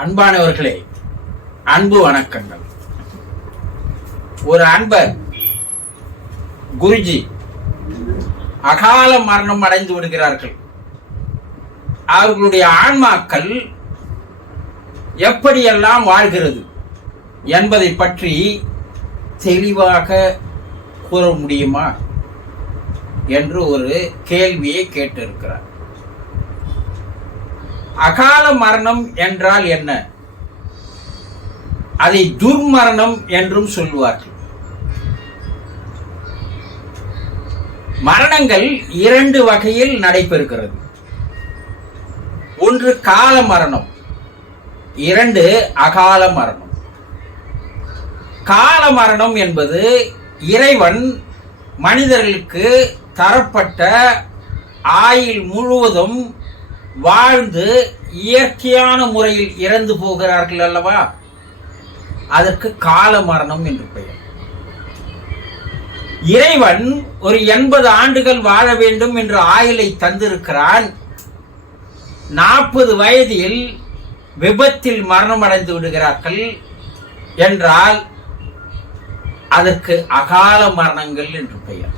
அன்பானவர்களே, அன்பு வணக்கங்கள். ஒரு அன்பர் குருஜி அகால மரணம் அடைந்து விடுகிறார்கள். அவர்களுடைய ஆன்மாக்கள் எப்படியெல்லாம் வாழ்கிறது என்பதை பற்றி தெளிவாக கூற முடியுமா என்று ஒரு கேள்வியை கேட்டிருக்கிறார். அகால மரணம் என்றால் என்ன? அதை துர்மரணம் என்றும் சொல்வார்கள். மரணங்கள் இரண்டு வகையில் நடைபெறுகிறது. ஒன்று கால மரணம், இரண்டு அகால மரணம். கால மரணம் என்பது இறைவன் மனிதர்களுக்கு தரப்பட்ட ஆயுள் முழுவதும் வாழ்ந்து இயற்கையான முறையில் இறந்து போகிறார்கள் அல்லவா, அதற்கு கால மரணம் என்று பெயர். இறைவன் ஒரு 80 ஆண்டுகள் வாழ வேண்டும் என்ற ஆயுளை தந்திருக்கிறான். 40 வயதில் விபத்தில் மரணம் அடைந்து விடுகிறார்கள் என்றால் அதற்கு அகால மரணங்கள் என்று பெயர்.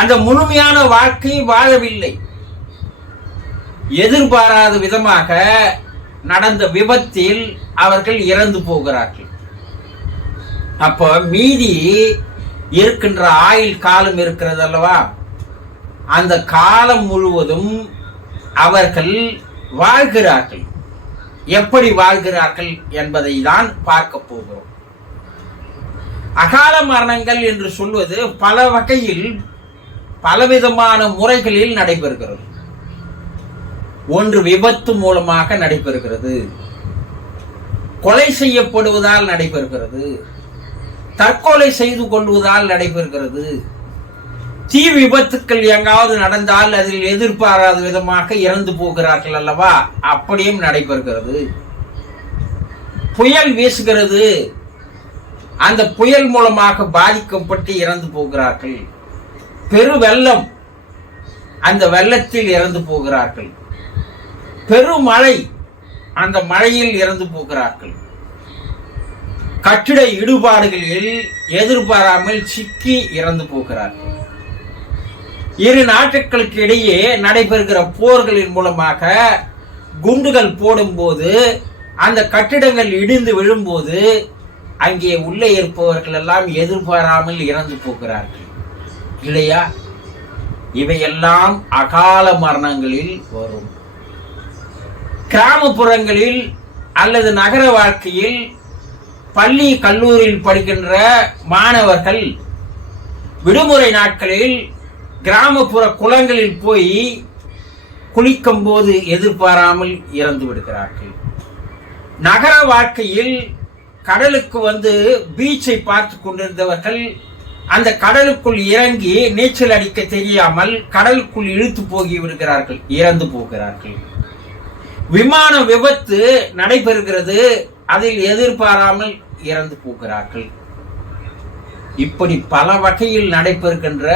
அந்த முழுமையான வாழ்க்கை வாழவில்லை. எதிர்பாராத விதமாக நடந்த விபத்தில் அவர்கள் இறந்து போகிறார்கள். அப்போ மீதி இருக்கின்ற ஆயுள் காலம் இருக்கிறது அல்லவா, அந்த காலம் முழுவதும் அவர்கள் வாழ்கிறார்கள். எப்படி வாழ்கிறார்கள் என்பதை தான் பார்க்க போகிறோம். அகால மரணங்கள் என்று சொல்வது பல வகையில் பலவிதமான முறைகளில் நடைபெறுகிறது. ஒன்று விபத்து மூலமாக நடைபெறுகிறது, கொலை செய்யப்படுவதால் நடைபெறுகிறது, தற்கொலை செய்து கொள்வதால் நடைபெறுகிறது, தீ விபத்துக்கள் எங்காவது நடந்தால் அதில் எதிர்பாராத விதமாக இறந்து போகிறார்கள் அல்லவா, அப்படியும் நடைபெறுகிறது. புயல் வீசுகிறது, அந்த புயல் மூலமாக பாதிக்கப்பட்டு இறந்து போகிறார்கள். பெருவெள்ளம், அந்த வெள்ளத்தில் இறந்து போகிறார்கள். பெருமழை, அந்த மழையில் இறந்து போகிறார்கள். கட்டிட இடுபாடுகளில் எதிர்பாராமல் சிக்கி இறந்து போகிறார்கள். இரு நாட்டுகளுக்கு இடையே நடைபெறுகிற போர்களின் மூலமாக குண்டுகள் போடும்போது அந்த கட்டிடங்கள் இடிந்து விழும்போது அங்கே உள்ளே இருப்பவர்கள் எல்லாம் எதிர்பாராமல் இறந்து போகிறார்கள் இல்லையா? இவையெல்லாம் அகால மரணங்களில் வரும். கிராமப்புறங்களில் அல்லது நகர வாழ்க்கையில் பள்ளி கல்லூரியில் படிக்கின்ற மாணவர்கள் விடுமுறை நாட்களில் கிராமப்புற குளங்களில் போய் குளிக்கும் போது எதிர்பாராமல் இறந்து விடுகிறார்கள். நகர வாழ்க்கையில் கடலுக்கு வந்து பீச்சை பார்த்து கொண்டிருந்தவர்கள் அந்த கடலுக்குள் இறங்கி நீச்சல் அடிக்க தெரியாமல் கடலுக்குள் இழுத்து போகி விடுகிறார்கள், இறந்து போகிறார்கள். விமான விபத்து நடைபெறுகிறது, அதில் எதிர்பாராமல் இறந்து போகிறார்கள். இப்படி பல வகையில் நடைபெறுகின்ற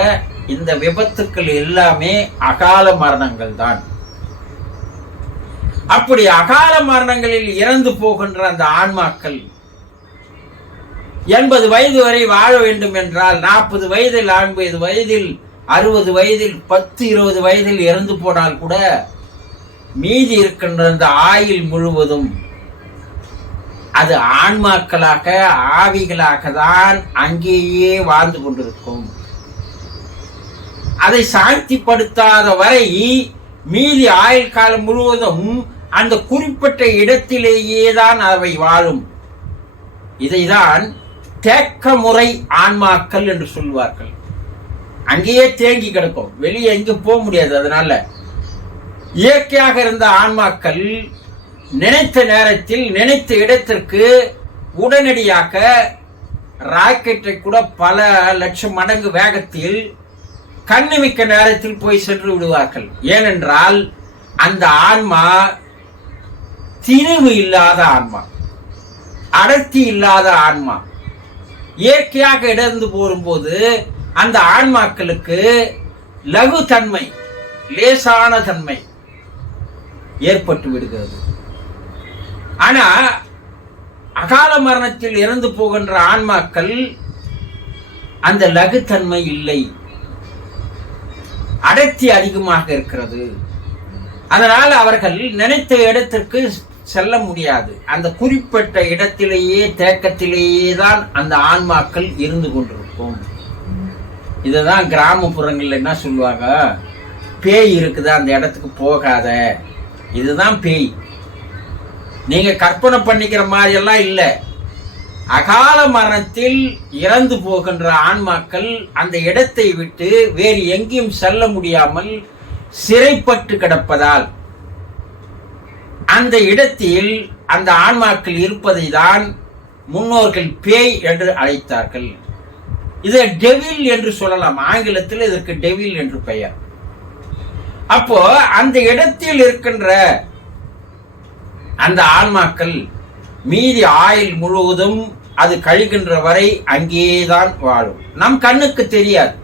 இந்த விபத்துக்கள் எல்லாமே அகால மரணங்கள் தான். அப்படி அகால மரணங்களில் இறந்து போகின்ற அந்த ஆன்மாக்கள் 80 வயது வரை வாழ வேண்டும் என்றால் 40 வயதில் 50 வயதில் 60 வயதில் 10-20 வயதில் இறந்து போனால் கூட மீதி இருக்கின்ற அந்த ஆயுள் முழுவதும் அது ஆன்மாக்களாக ஆவிகளாக தான் அங்கேயே வாழ்ந்து கொண்டிருக்கும். அதை சாந்திப்படுத்தாத வரை மீதி ஆயுள் காலம் முழுவதும் அந்த குறிப்பிட்ட இடத்திலேயே தான் அவை வாழும். இதைதான் தேக்க முறை ஆன்மாக்கள் என்று சொல்வார்கள். அங்கேயே தேங்கி கிடக்கும், வெளியே எங்கும் போக முடியாது. அதனால இயற்கையாக இருந்த ஆன்மாக்கள் நினைத்த நேரத்தில் நினைத்த இடத்திற்கு உடனடியாக ராக்கெட்டை கூட பல லட்சம் மடங்கு வேகத்தில் கண்ணிமிக்க நேரத்தில் போய் சென்று விடுவார்கள். ஏனென்றால் அந்த ஆன்மா திணிவு இல்லாத ஆன்மா, அடர்த்தி இல்லாத ஆன்மா. இயற்கையாக இடர்ந்து போகும்போது அந்த ஆன்மாக்களுக்கு லகு தன்மை, லேசான தன்மை ஏற்பட்டு விடுகிறது. ஆனா அகால மரணத்தில் இறந்து போகின்ற ஆன்மாக்கள் அந்த லகுத்தன்மை இல்லை, அடர்த்தி அதிகமாக இருக்கிறது. அதனால் அவர்கள் நினைத்த இடத்திற்கு செல்ல முடியாது. அந்த குறிப்பிட்ட இடத்திலேயே தேக்கத்திலேயே தான் அந்த ஆன்மாக்கள் இருந்து கொண்டிருக்கும். இதுதான் கிராமப்புறங்கள்ல என்ன சொல்லுவாங்க, பேய் இருக்குதா அந்த இடத்துக்கு போகாத, இதுதான் பேய். நீங்க கற்பனை பண்ணிக்கிற மாதிரி எல்லாம் இல்ல. அகால மரணத்தில் இறந்து போகின்ற ஆன்மாக்கள் அந்த இடத்தை விட்டு வேறு எங்கேயும் செல்ல முடியாமல் சிறைப்பட்டு கிடப்பதால் அந்த இடத்தில் அந்த ஆன்மாக்கள் இருப்பதை தான் முன்னோர்கள் பேய் என்று அழைத்தார்கள். இதை டெவில் என்று சொல்லலாம், ஆங்கிலத்தில் இதற்கு டெவில் என்று பெயர். அப்போ அந்த இடத்தில் இருக்கின்ற அந்த ஆன்மாக்கள் மீதி ஆயுள் முழுவதும் அது கழிகின்ற வரை அங்கேதான் வாழும். நம் கண்ணுக்கு தெரியாது,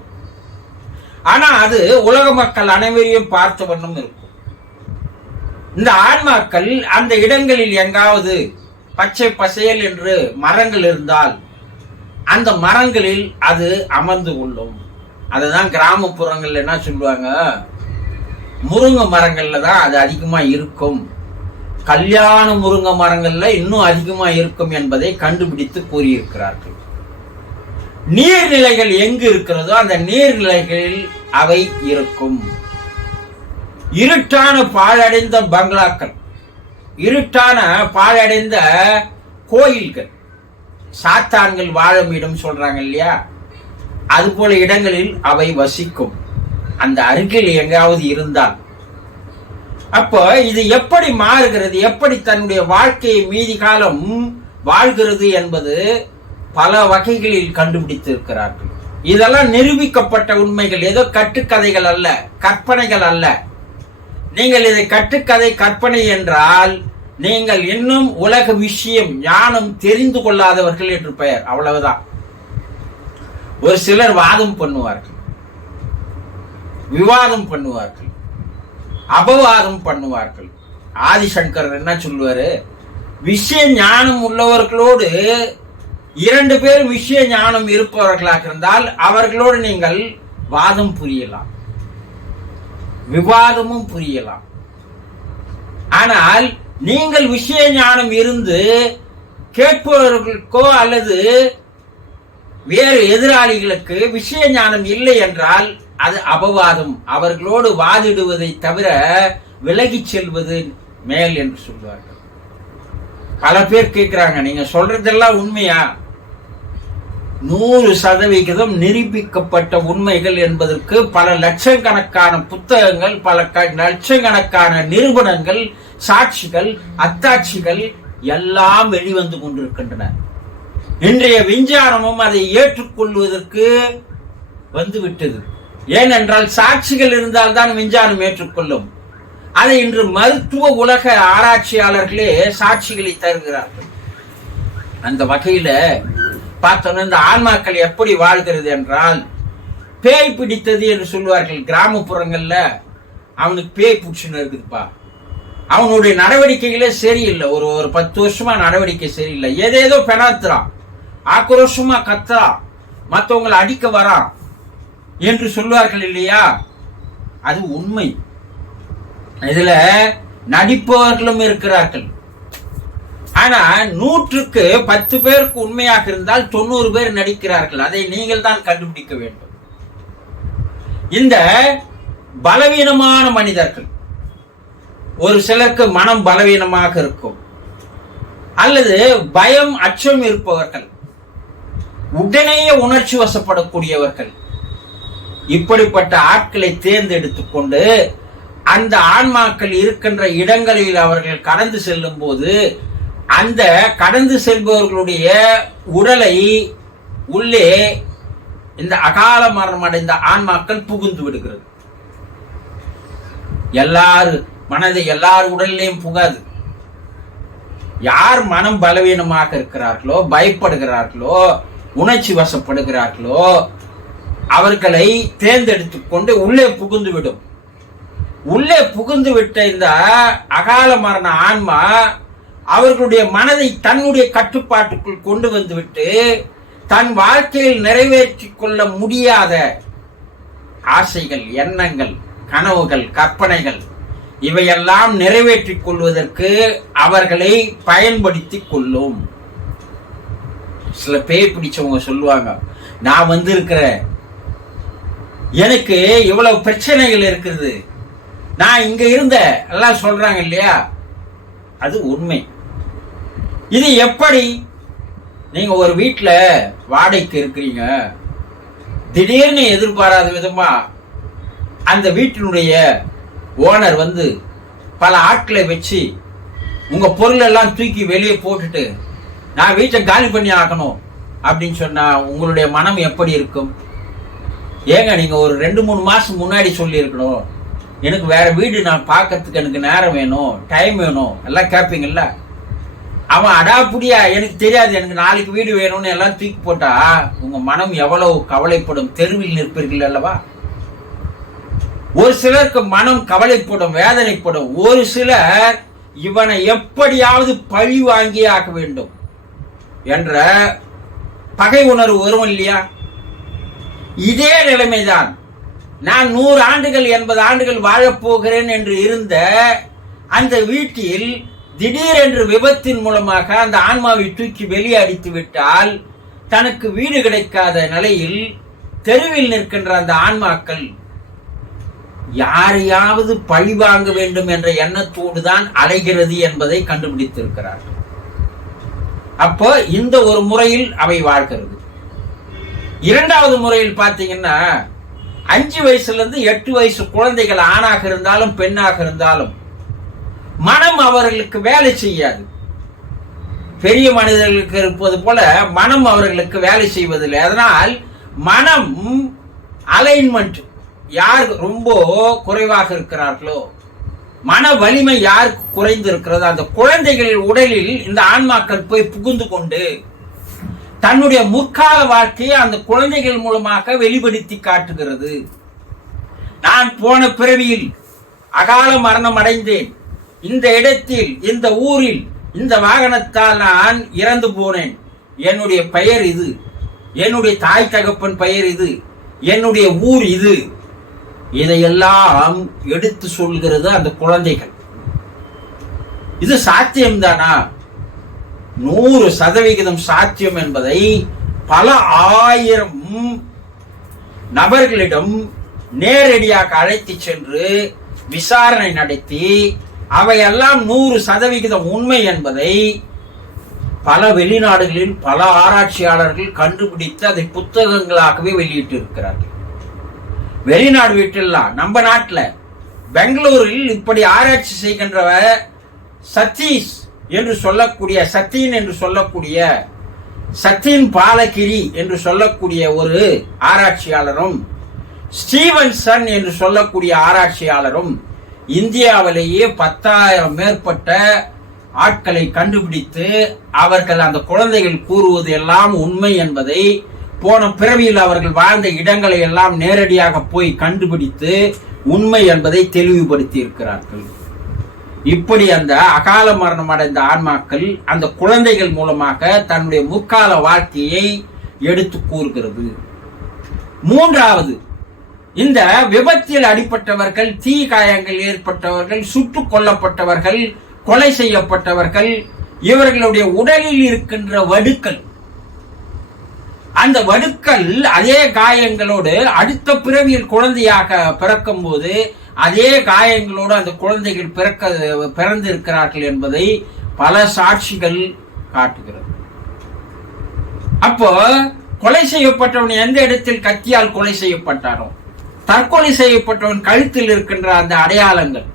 ஆனா அது உலக மக்கள் அனைவரையும் பார்த்த வண்ணம் இருக்கும். இந்த ஆன்மாக்கள் அந்த இடங்களில் எங்காவது பச்சை பசேல் என்று மரங்கள் இருந்தால் அந்த மரங்களில் அது அமர்ந்து கொள்ளும். அதுதான் கிராமப்புறங்கள்ல என்ன சொல்லுவாங்க, முருங்கை மரங்கள்ல தான் அது அதிகமா இருக்கும், கல்யாண முருங்கை மரங்கள்ல இன்னும் அதிகமா இருக்கும் என்பதை கண்டுபிடித்து கூறியிருக்கிறார்கள். நீர்நிலைகள் எங்கு இருக்கிறதோ அந்த நீர்நிலைகளில் அவை இருக்கும். இருட்டான பாழடைந்த பங்களாக்கள், இருட்டான பாழடைந்த கோயில்கள், சாத்தான்கள் வாழும் இடம் சொல்றாங்க இல்லையா, அது போல இடங்களில் அவை வசிக்கும், அந்த அருகில் எங்காவது இருந்தால். அப்போ இது எப்படி மாறுகிறது, எப்படி தன்னுடைய வாழ்க்கையை மீதி காலம் வாழ்கிறது என்பது பல வகைகளில் கண்டுபிடித்திருக்கிறார்கள். இதெல்லாம் நிரூபிக்கப்பட்ட உண்மைகள், ஏதோ கட்டுக்கதைகள் அல்ல, கற்பனைகள் அல்ல. நீங்கள் இதை கட்டுக்கதை கற்பனை என்றால் நீங்கள் இன்னும் உலக விஷயம் ஞானம் தெரிந்து கொள்ளாதவர்கள் என்று பெயர், அவ்வளவுதான். ஒரு சிலர் வாதம் பண்ணுவார்கள், விவாதம் பண்ணுவார்கள், அபவாதம் பண்ணுவார்கள். ஆதிசங்கர் என்ன சொல்லுவாரு, விஷய ஞானம் உள்ளவர்களோடு 2 பேர் விஷய ஞானம் இருப்பவர்களாக இருந்தால் அவர்களோடு நீங்கள் வாதம் புரியலாம், விவாதமும் புரியலாம். ஆனால் நீங்கள் விஷய ஞானம் இருந்து கேட்பவர்களுக்கோ அல்லது வேறு எதிராளிகளுக்கு விஷய ஞானம் இல்லை என்றால் அது அபவாதம், அவர்களோடு வாதிடுவதை தவிர விலகி செல்வது மேல் என்று சொல்வார்கள். பல பேர் கேட்கிறாங்க, நீங்க சொல்றதெல்லாம் உண்மையா? 100% நிரூபிக்கப்பட்ட உண்மைகள் என்பதற்கு பல லட்சக்கணக்கான புத்தகங்கள், பல லட்சக்கணக்கான நிரூபணங்கள், சாட்சிகள், அத்தாட்சிகள் எல்லாம் வெளிவந்து கொண்டிருக்கின்றன. இன்றைய விஞ்ஞானமும் அதை ஏற்றுக்கொள்வதற்கு வந்துவிட்டது. ஏனென்றால் சாட்சிகள் இருந்தால்தான் விஞ்ஞானம் ஏற்றுக்கொள்ளும். அதை இன்று மருத்துவ உலக ஆராய்ச்சியாளர்களே சாட்சிகளை தருகிறார்கள். அந்த வகையில பார்த்தோன்னா இந்த ஆன்மாக்கள் எப்படி வாழ்கிறது என்றால், பேய் பிடித்தது என்று சொல்லுவார்கள். கிராமப்புறங்கள்ல அவனுக்கு பேய் பிடிச்சுன்னு இருக்குதுப்பா, அவனுடைய நடவடிக்கைகளே சரியில்லை, ஒரு 10 வருஷமா நடவடிக்கை சரியில்லை, ஏதேதோ பெணாத்துறான், ஆக்ரோஷமா கத்துறான், மற்றவங்களை அடிக்க வரான் என்று சொல்வார்கள் இல்லையா? அது உண்மை. இதுல நடிப்பவர்களும் இருக்கிறார்கள். ஆனா 100க்கு 10 பேருக்கு உண்மையாக இருந்தால் 90 பேர் நடிக்கிறார்கள். அதை நீங்கள் தான் கண்டுபிடிக்க வேண்டும். இந்த பலவீனமான மனிதர்கள், ஒரு சிலருக்கு மனம் பலவீனமாக இருக்கும், அல்லது பயம் அச்சம் இருப்பவர்கள், உடனேயே உணர்ச்சி வசப்படக்கூடியவர்கள், இப்படிப்பட்ட ஆட்களை தேர்ந்தெடுத்துக் கொண்டு அந்த ஆன்மாக்கள் இருக்கின்ற இடங்களில் அவர்கள் கடந்து செல்லும் போது அந்த கடந்து செல்பவர்களுடைய உடலை உள்ளே இந்த அகால மரணம் அடைந்த ஆன்மாக்கள் புகுந்து விடுகிறது. எல்லார் உடலிலையும் புகாது. யார் மனம் பலவீனமாக இருக்கிறார்களோ, பயப்படுகிறார்களோ, உணர்ச்சி வசப்படுகிறார்களோ அவர்களை தேர்ந்தெடுத்துக் கொண்டு உள்ளே புகுந்து விடும். உள்ளே புகுந்து விட்ட இந்த அகால மரண ஆன்மா அவர்களுடைய மனதை தன்னுடைய கட்டுப்பாட்டுக்குள் கொண்டு வந்துவிட்டு தன் வாழ்க்கையில் நிறைவேற்றிக் கொள்ள முடியாத ஆசைகள், எண்ணங்கள், கனவுகள், கற்பனைகள் இவையெல்லாம் நிறைவேற்றிக் கொள்வதற்கு அவர்களை பயன்படுத்திக் கொள்ளும். சில பேய் பிடிச்சவங்க சொல்லுவாங்க, நான் வந்திருக்கிறேன், எனக்கு இவ்வளவு பிரச்சனைகள் இருக்குது, நான் இங்க இருந்த எல்லாம் சொல்றாங்க இல்லையா, அது உண்மை. இது எப்படி? நீங்க ஒரு வீட்டுல வாடகைக்கு இருக்கிறீங்க, திடீர்னு எதிர்பாராத விதமா அந்த வீட்டினுடைய ஓனர் வந்து பல ஆட்களை வச்சு உங்க பொருள் எல்லாம் தூக்கி வெளியே போட்டுட்டு நான் வீட்டை காலி பண்ணி ஆக்கணும் அப்படின்னு சொன்னா உங்களுடைய மனம் எப்படி இருக்கும்? ஏங்க நீங்க ஒரு 2-3 மாசம் முன்னாடி சொல்லி இருக்கணும், எனக்கு வேற வீடு நான் பார்க்கறதுக்கு எனக்கு நேரம் வேணும், டைம் வேணும் எல்லாம் கேட்பீங்கல்ல. அவன் அடாப்புடியா எனக்கு தெரியாது, எனக்கு நாளைக்கு வீடு வேணும்னு எல்லாம் தூக்கி போட்டா உங்க மனம் எவ்வளவு கவலைப்படும், தெருவில் நிற்பீர்கள் அல்லவா? ஒரு சிலருக்கு மனம் கவலைப்படும், வேதனைப்படும். ஒரு சிலர் இவனை எப்படியாவது பழி வாங்கி ஆக்க வேண்டும் என்ற பகை உணர்வு வரும் இல்லையா? இதே நிலைமைதான். நான் 100 ஆண்டுகள் 80 ஆண்டுகள் வாழப்போகிறேன் என்று இருந்த அந்த வீட்டில் திடீரென்று விபத்தின் மூலமாக அந்த ஆன்மாவை தூக்கி வெளியே அடித்து விட்டால் தனக்கு வீடு கிடைக்காத நிலையில் தெருவில் நிற்கின்ற அந்த ஆன்மாக்கள் யாரையாவது பழி வாங்க வேண்டும் என்ற எண்ணத்தோடு தான் அலைகிறது என்பதை கண்டுபிடித்திருக்கிறார்கள். அப்போ இந்த ஒரு முறையில் அவை வாழ்கிறது. இரண்டாவது முறையில் பார்த்தீங்கன்னா 5 வயசுல இருந்து 8 வயசு குழந்தைகள் ஆணாக இருந்தாலும் பெண்ணாக இருந்தாலும் மனம் அவர்களுக்கு வேலை செய்யாது. பெரிய மனிதர்களுக்கு இருப்பது போல மனம் அவர்களுக்கு வேலை செய்வதில்லை. அதனால் மனம் அலைன்மெண்ட் யார் ரொம்ப குறைவாக இருக்கிறார்களோ, மன வலிமை யாருக்கு குறைந்து இருக்கிறதோ அந்த குழந்தைகளின் உடலில் இந்த ஆன்மாக்கள் போய் புகுந்து கொண்டு தன்னுடைய முற்கால வாழ்க்கையை அந்த குழந்தைகள் மூலமாக வெளிப்படுத்தி காட்டுகிறது. நான் போன பிறவியில் அகால மரணம் அடைந்தேன், இந்த இடத்தில், இந்த ஊரில், இந்த வாகனத்தால் நான் இறந்து போனேன், என்னுடைய பெயர் இது, என்னுடைய தாய் தகப்பன் பெயர் இது, என்னுடைய ஊர் இது, இதையெல்லாம் எடுத்து சொல்கிறது அந்த குழந்தைகள். இது சாத்தியம்தானா? 100% சாத்தியம் என்பதை பல ஆயிரம் நபர்களிடம் நேரடியாக அழைத்து சென்று விசாரணை நடத்தி அவையெல்லாம் 100% உண்மை என்பதை பல வெளிநாடுகளில் பல ஆராய்ச்சியாளர்கள் கண்டுபிடித்து அதை புத்தகங்களாகவே வெளியிட்டு இருக்கிறார்கள். வெளிநாடு வீட்டெல்லாம் நம்ம நாட்டில் பெங்களூரில் இப்படி ஆராய்ச்சி செய்கின்றவர் சத்தீன் என்று சொல்லக்கூடிய சத்தின் பாலகிரி என்று சொல்லக்கூடிய ஒரு ஆராய்ச்சியாளரும் ஸ்டீவன்சன் என்று சொல்லக்கூடிய ஆராய்ச்சியாளரும் இந்தியாவிலேயே 10,000 மேற்பட்ட ஆட்களை கண்டுபிடித்து அவர்கள் அந்த குழந்தைகள் கூறுவது எல்லாம் உண்மை என்பதை போன பிறவியில் அவர்கள் வாழ்ந்த இடங்களை எல்லாம் நேரடியாக போய் கண்டுபிடித்து உண்மை என்பதை தெளிவுபடுத்தி இருக்கிறார்கள். இப்படி அந்த அகால மரணம் அடைந்த ஆன்மாக்கள் அந்த குழந்தைகள் மூலமாக தன்னுடைய முற்கால வாழ்க்கையை எடுத்து கூறுகிறது. மூன்றாவது, இந்த விபத்தில் அடிப்பட்டவர்கள், தீ காயங்கள் ஏற்பட்டவர்கள், சுட்டுக் கொல்லப்பட்டவர்கள், கொலை செய்யப்பட்டவர்கள், இவர்களுடைய உடலில் இருக்கின்ற வடுக்கள், அந்த வடுக்கள் அதே காயங்களோடு அடுத்த பிறவியில் குழந்தையாக பிறக்கும் போது அதே காயங்களோடு அந்த குழந்தைகள் பிறந்திருக்கிறார்கள் என்பதை பல சாட்சிகள் காட்டுகிறது. அப்போ கொலை செய்யப்பட்டவன் எந்த இடத்தில் கத்தியால் கொலை செய்யப்பட்டானோ, தற்கொலை செய்யப்பட்டவன் கழுத்தில் இருக்கின்ற அந்த அடையாளங்கள்,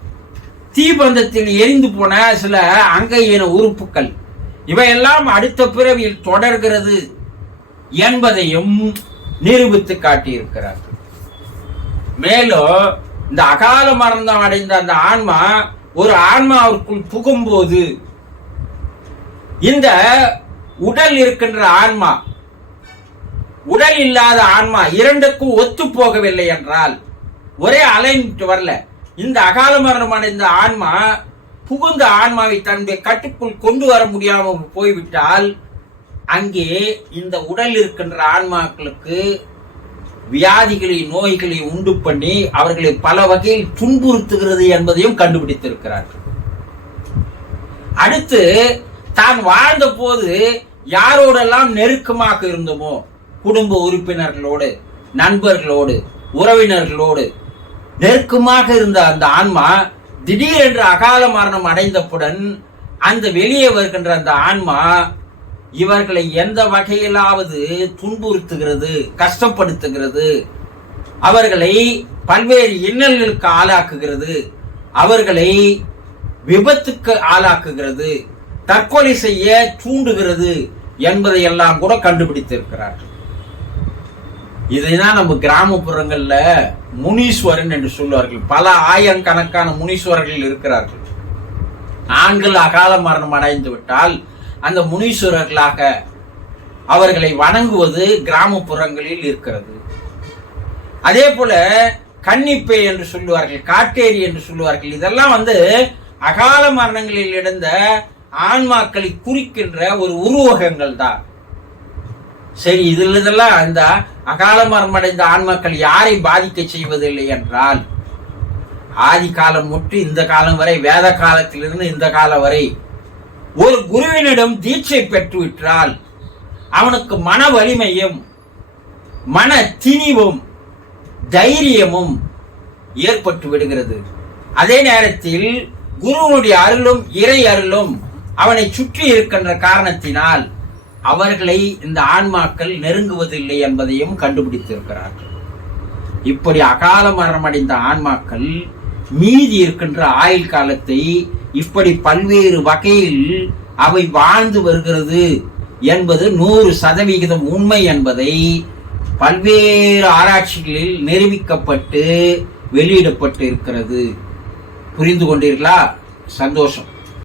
தீபந்தத்தில் எரிந்து போன சில அங்கையின உறுப்புகள், இவையெல்லாம் அடுத்த பிறவியில் தொடர்கிறது என்பதையும் நிரூபித்து காட்டியிருக்கிறார்கள். மேலும் இந்த அகால மரணம் அடைந்த அந்த ஆன்மா ஒரு ஆன்மாவிற்குள் புகும்போது இந்த உடல் இருக்கின்ற ஆன்மா, உடல் இல்லாத ஆன்மா இரண்டுக்கும் ஒத்து போகவில்லை என்றால், ஒரே அலைன்மென்ட் வரல, இந்த அகால மரணம் அடைந்த ஆன்மா புகுந்த ஆன்மாவை தன்னுடைய கட்டுக்குள் கொண்டு வர முடியாமல் போய்விட்டால் அங்கே இந்த உடல் இருக்கின்ற ஆன்மாக்களுக்கு வியாதிகளை நோய்களை உண்டு பண்ணி அவர்களை பல வகையில் துன்புறுத்துகிறது என்பதையும் கண்டுபிடித்திருக்கிறார்கள். அடுத்து தான் வாழ்ந்த போது யாரோடெல்லாம் நெருக்கமாக இருந்தோமோ, குடும்ப உறுப்பினர்களோடு, நண்பர்களோடு, உறவினர்களோடு நெருக்கமாக இருந்த அந்த ஆன்மா திடீரென்று அகால மரணம் அடைந்தவுடன் அந்த வெளியே வருகின்ற அந்த ஆன்மா இவர்களை எந்த வகையிலாவது துன்புறுத்துகிறது, கஷ்டப்படுத்துகிறது, அவர்களை பல்வேறு இன்னல்களுக்கு ஆளாக்குகிறது, அவர்களை விபத்துக்கு ஆளாக்குகிறது, தற்கொலை செய்ய தூண்டுகிறது என்பதையெல்லாம் கூட கண்டுபிடித்திருக்கிறார்கள். இதைதான் நம்ம கிராமப்புறங்கள்ல முனீஸ்வரன் என்று சொல்வார்கள். பல ஆயிரக்கணக்கான முனீஸ்வரர்கள் இருக்கிறார்கள். ஆண்கள் அகால மரணம் அடைந்து விட்டால் அந்த முனீஸ்வரர்களாக அவர்களை வணங்குவது கிராமப்புறங்களில் இருக்கிறது. அதே போல கன்னிப்பை என்று சொல்லுவார்கள், காட்டேரி என்று சொல்லுவார்கள். இதெல்லாம் அகால மரணங்களில் இழந்த ஆன்மாக்களை குறிக்கின்ற ஒரு உருவகங்கள் தான். சரி, இதெல்லாம் இந்த அகால மரணம் அடைந்த ஆன்மாக்கள் யாரை பாதிக்க செய்வதில்லை என்றால், ஆதி காலம் முற்று இந்த காலம் வரை, வேத காலத்திலிருந்து இந்த காலம் வரை ஒரு குருவினிடம் தீட்சை பெற்றுவிட்டால் அவனுக்கு மன வலிமையும் மன திணிவும் தைரியமும் ஏற்பட்டு விடுகிறது. அதே நேரத்தில் குருவனுடைய அருளும் இறை அருளும் அவனை சுற்றி இருக்கின்ற காரணத்தினால் அவர்களை இந்த ஆன்மாக்கள் நெருங்குவதில்லை என்பதையும் கண்டுபிடித்திருக்கிறார்கள். இப்படி அகால மரணம் அடைந்த ஆன்மாக்கள் மீதி இருக்கின்ற ஆயுள் காலத்தை இப்படி பல்வேறு வகையில் அவை வாழ்ந்து வருகிறது என்பது 100% உண்மை என்பதை பல்வேறு ஆராய்ச்சிகளில் நிரூபிக்கப்பட்டு வெளியிடப்பட்டு இருக்கிறது. புரிந்து கொண்டீர்களா? சந்தோஷம்.